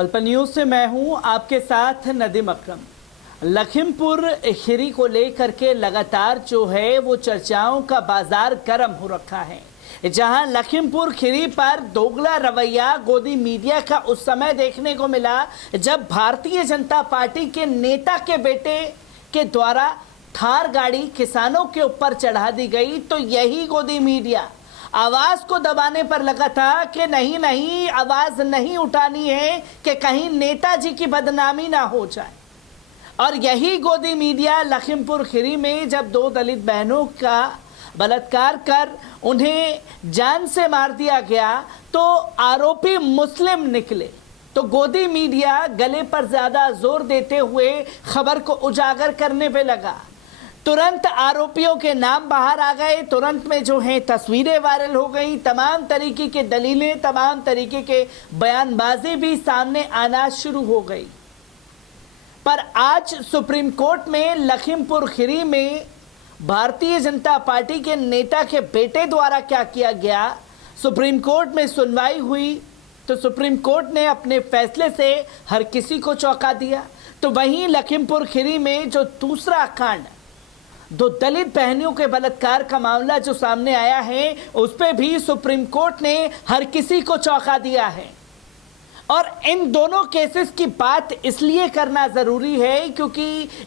पल पल न्यूज़ से मैं हूं आपके साथ नदीम अकरम। लखीमपुर खीरी को लेकर के लगातार जो है वो चर्चाओं का बाजार गर्म हो रखा है, जहां लखीमपुर खीरी पर दोगला रवैया गोदी मीडिया का उस समय देखने को मिला जब भारतीय जनता पार्टी के नेता के बेटे के द्वारा थार गाड़ी किसानों के ऊपर चढ़ा दी गई, तो यही गोदी मीडिया आवाज को दबाने पर लगा था कि नहीं नहीं, आवाज नहीं उठानी है कि कहीं नेताजी की बदनामी ना हो जाए। और यही गोदी मीडिया लखीमपुर खीरी में जब दो दलित बहनों का बलात्कार कर उन्हें जान से मार दिया गया तो आरोपी मुस्लिम निकले, तो गोदी मीडिया गले पर ज्यादा जोर देते हुए खबर को उजागर करने पे लगा। तुरंत आरोपियों के नाम बाहर आ गए, तुरंत में जो है तस्वीरें वायरल हो गई, तमाम तरीके के दलीलें, तमाम तरीके के बयानबाजी भी सामने आना शुरू हो गई। पर आज सुप्रीम कोर्ट में लखीमपुर खीरी में भारतीय जनता पार्टी के नेता के बेटे द्वारा क्या किया गया, सुप्रीम कोर्ट में सुनवाई हुई तो सुप्रीम कोर्ट ने अपने फैसले से हर किसी को चौंका दिया। तो वहीं लखीमपुर खीरी में जो दूसरा कांड, दो दलित बहनों के बलात्कार का मामला जो सामने आया है, उस पे भी सुप्रीम कोर्ट ने हर किसी को चौंका दिया है। और इन दोनों केसेस की बात इसलिए करना जरूरी है क्योंकि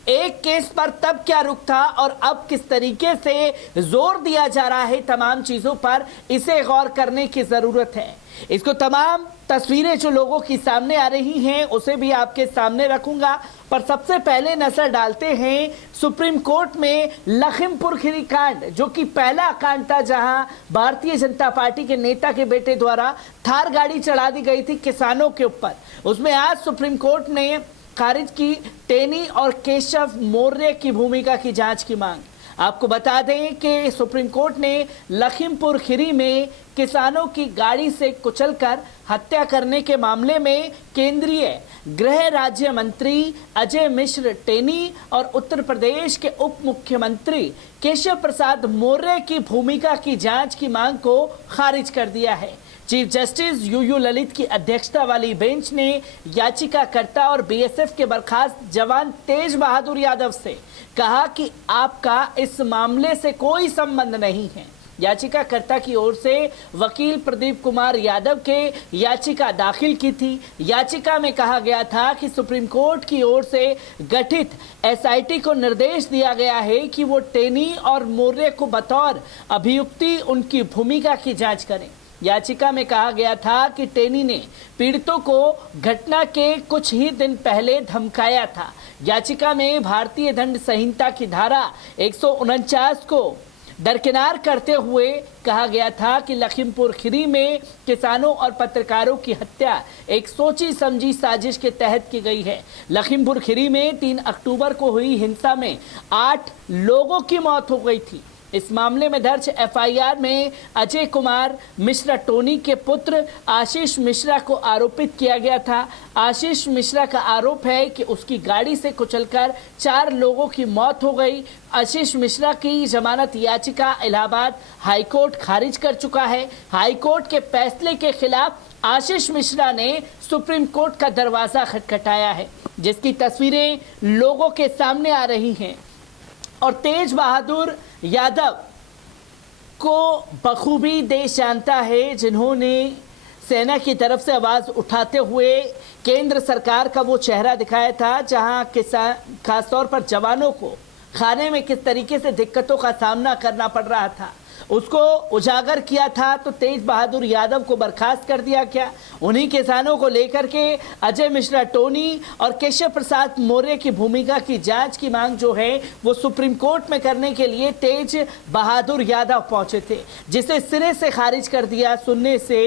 एक केस पर तब क्या रुख था और अब किस तरीके से जोर दिया जा रहा है तमाम चीजों पर, इसे गौर करने की जरूरत है। इसको तमाम तस्वीरें जो लोगों की सामने आ रही हैं उसे भी आपके सामने रखूंगा, पर सबसे पहले नजर डालते हैं सुप्रीम कोर्ट में लखीमपुर खीरी कांड, जो कि पहला कांड था जहां भारतीय जनता पार्टी के नेता के बेटे द्वारा थार गाड़ी चढ़ा दी गई थी किसानों के ऊपर। उसमें आज सुप्रीम कोर्ट ने खारिज की टेनी और केशव मौर्य की भूमिका की जांच की मांग। आपको बता दें कि सुप्रीम कोर्ट ने लखीमपुर खीरी में किसानों की गाड़ी से कुचलकर हत्या करने के मामले में केंद्रीय गृह राज्य मंत्री अजय मिश्र टेनी और उत्तर प्रदेश के उप मुख्यमंत्री केशव प्रसाद मौर्य की भूमिका की जांच की मांग को खारिज कर दिया है। चीफ जस्टिस यूयू ललित की अध्यक्षता वाली बेंच ने याचिकाकर्ता और बीएसएफ के बर्खास्त जवान तेज बहादुर यादव से कहा कि आपका इस मामले से कोई संबंध नहीं है। याचिकाकर्ता की ओर से वकील प्रदीप कुमार यादव के याचिका दाखिल की थी। याचिका में कहा गया था कि सुप्रीम कोर्ट की ओर से गठित एसआईटी को निर्देश दिया गया है कि वो टेनी और मौर्य को बतौर अभियुक्ति उनकी भूमिका की जांच करें। याचिका में कहा गया था कि टेनी ने पीड़ितों को घटना के कुछ ही दिन पहले धमकाया था। याचिका में भारतीय दंड संहिता की धारा 149 को दरकिनार करते हुए कहा गया था कि लखीमपुर खीरी में किसानों और पत्रकारों की हत्या एक सोची समझी साजिश के तहत की गई है। लखीमपुर खीरी में 3 अक्टूबर को हुई हिंसा में 8 लोगों की मौत हो गई थी। इस मामले में दर्ज एफआईआर में अजय कुमार मिश्रा टोनी के पुत्र आशीष मिश्रा को आरोपित किया गया था। आशीष मिश्रा का आरोप है कि उसकी गाड़ी से कुचलकर 4 लोगों की मौत हो गई। आशीष मिश्रा की जमानत याचिका इलाहाबाद हाईकोर्ट खारिज कर चुका है। हाईकोर्ट के फैसले के खिलाफ आशीष मिश्रा ने सुप्रीम कोर्ट का दरवाजा खटखटाया है, जिसकी तस्वीरें लोगों के सामने आ रही हैं। और तेज बहादुर यादव को बखूबी देश जानता है, जिन्होंने सेना की तरफ से आवाज़ उठाते हुए केंद्र सरकार का वो चेहरा दिखाया था जहां किसान, खासतौर पर जवानों को खाने में किस तरीके से दिक्कतों का सामना करना पड़ रहा था, उसको उजागर किया था। तो तेज बहादुर यादव को बर्खास्त कर दिया गया। उन्हीं किसानों को लेकर के अजय मिश्रा टोनी और केशव प्रसाद मौर्य की भूमिका की जांच की मांग जो है वो सुप्रीम कोर्ट में करने के लिए तेज बहादुर यादव पहुंचे थे, जिसे सिरे से खारिज कर दिया सुनने से।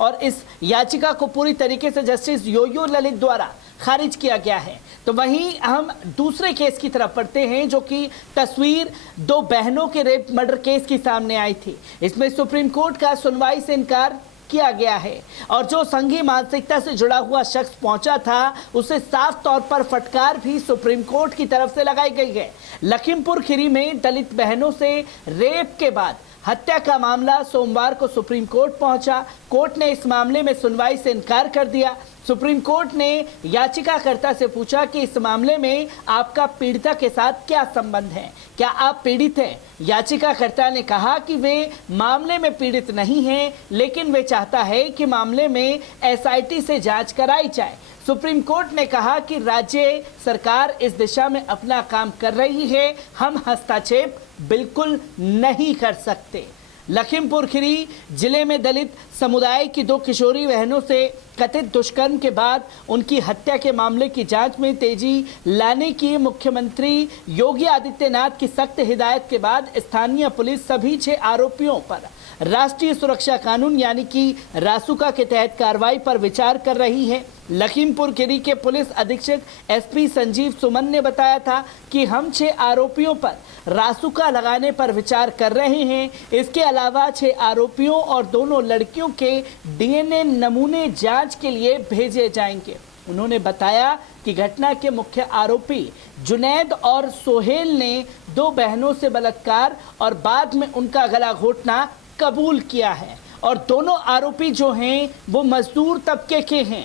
और इस याचिका को पूरी तरीके से जस्टिस यूयू ललित द्वारा खारिज किया गया है। तो वहीं हम दूसरे केस की तरफ बढ़ते हैं, जो कि तस्वीर 2 बहनों के रेप मर्डर केस की सामने आई थी। इसमें सुप्रीम कोर्ट का सुनवाई से इनकार किया गया है और जो संघी मानसिकता से जुड़ा हुआ शख्स पहुंचा था उसे साफ तौर पर फटकार भी सुप्रीम कोर्ट की तरफ से लगाई गई है। लखीमपुर खीरी में दलित बहनों से रेप के बाद हत्या का मामला सोमवार को सुप्रीम कोर्ट पहुंचा। कोर्ट ने इस मामले में सुनवाई से इनकार कर दिया। सुप्रीम कोर्ट ने याचिकाकर्ता से पूछा कि इस मामले में आपका पीड़िता के साथ क्या संबंध है, क्या आप पीड़ित हैं। याचिकाकर्ता ने कहा कि वे मामले में पीड़ित नहीं हैं, लेकिन वे चाहता है कि मामले में एसआईटी से जांच कराई जाए। सुप्रीम कोर्ट ने कहा कि राज्य सरकार इस दिशा में अपना काम कर रही है, हम हस्तक्षेप बिल्कुल नहीं कर सकते। लखीमपुर खीरी जिले में दलित समुदाय की 2 किशोरी बहनों से कथित दुष्कर्म के बाद उनकी हत्या के मामले की जांच में तेजी लाने की मुख्यमंत्री योगी आदित्यनाथ की सख्त हिदायत के बाद स्थानीय पुलिस सभी 6 आरोपियों पर राष्ट्रीय सुरक्षा कानून यानी कि रासुका के तहत कार्रवाई पर विचार कर रही है। लखीमपुर खीरी के पुलिस अधीक्षक एसपी संजीव सुमन ने बताया था कि हम 6 आरोपियों पर रासुका लगाने पर विचार कर रहे हैं। इसके अलावा 6 आरोपियों और दोनों लड़कियों के डीएनए नमूने जांच के लिए भेजे जाएंगे। उन्होंने बताया कि घटना के मुख्य आरोपी जुनैद और सोहेल ने 2 बहनों से बलात्कार और बाद में उनका गला घोटना कबूल किया है और दोनों आरोपी जो हैं वो मजदूर तबके के हैं।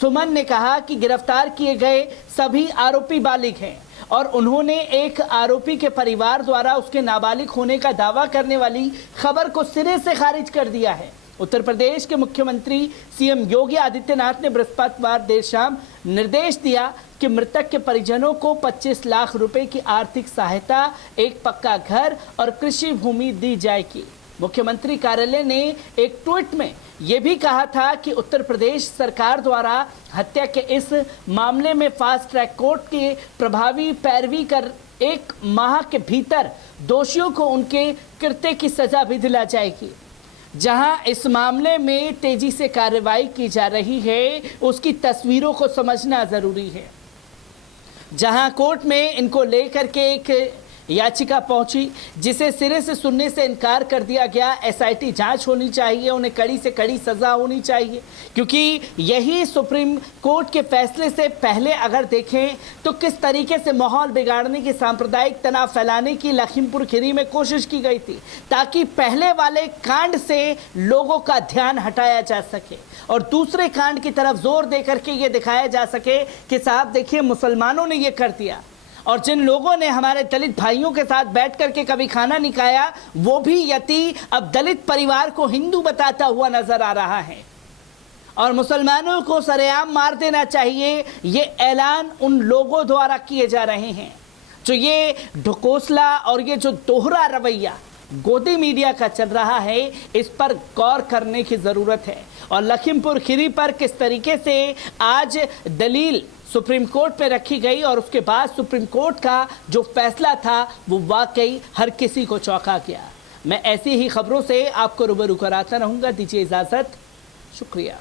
सुमन ने कहा कि गिरफ्तार किए गए सभी आरोपी बालिग हैं और उन्होंने एक आरोपी के परिवार द्वारा उसके नाबालिग होने का दावा करने वाली खबर को सिरे से खारिज कर दिया है। उत्तर प्रदेश के मुख्यमंत्री सीएम योगी आदित्यनाथ ने बृहस्पतिवार देर शाम निर्देश दिया कि मृतक के परिजनों को 25 लाख रुपए की आर्थिक सहायता, एक पक्का घर और कृषि भूमि दी जाएगी। मुख्यमंत्री कार्यालय ने एक ट्वीट में यह भी कहा था कि उत्तर प्रदेश सरकार द्वारा हत्या के इस मामले में फास्ट ट्रैक कोर्ट के प्रभावी पैरवी कर 1 माह के भीतर दोषियों को उनके कृत्य की सजा भी दिला जाएगी। जहां इस मामले में तेजी से कार्रवाई की जा रही है, उसकी तस्वीरों को समझना जरूरी है। जहां कोर्ट में इनको लेकर के एक याचिका पहुंची जिसे सिरे से सुनने से इनकार कर दिया गया। एसआईटी जांच होनी चाहिए, उन्हें कड़ी से कड़ी सजा होनी चाहिए, क्योंकि यही सुप्रीम कोर्ट के फैसले से पहले अगर देखें तो किस तरीके से माहौल बिगाड़ने की, सांप्रदायिक तनाव फैलाने की लखीमपुर खीरी में कोशिश की गई थी ताकि पहले वाले कांड से लोगों का ध्यान हटाया जा सके और दूसरे कांड की तरफ जोर दे करके ये दिखाया जा सके कि साहब देखिए मुसलमानों ने ये कर दिया और जिन लोगों ने हमारे दलित भाइयों के साथ बैठ करके कभी खाना नहीं खाया वो भी यति अब दलित परिवार को हिंदू बताता हुआ नजर आ रहा है और मुसलमानों को सरेआम मार देना चाहिए। ये ऐलान उन लोगों द्वारा किए जा रहे हैं जो ये ढकोसला और ये जो दोहरा रवैया गोदी मीडिया का चल रहा है, इस पर गौर करने की जरूरत है। और लखीमपुर खीरी पर किस तरीके से आज दलील सुप्रीम कोर्ट में रखी गई और उसके बाद सुप्रीम कोर्ट का जो फैसला था वो वाकई हर किसी को चौंका गया। मैं ऐसी ही खबरों से आपको रूबरू कराता रहूंगा। दीजिए इजाजत, शुक्रिया।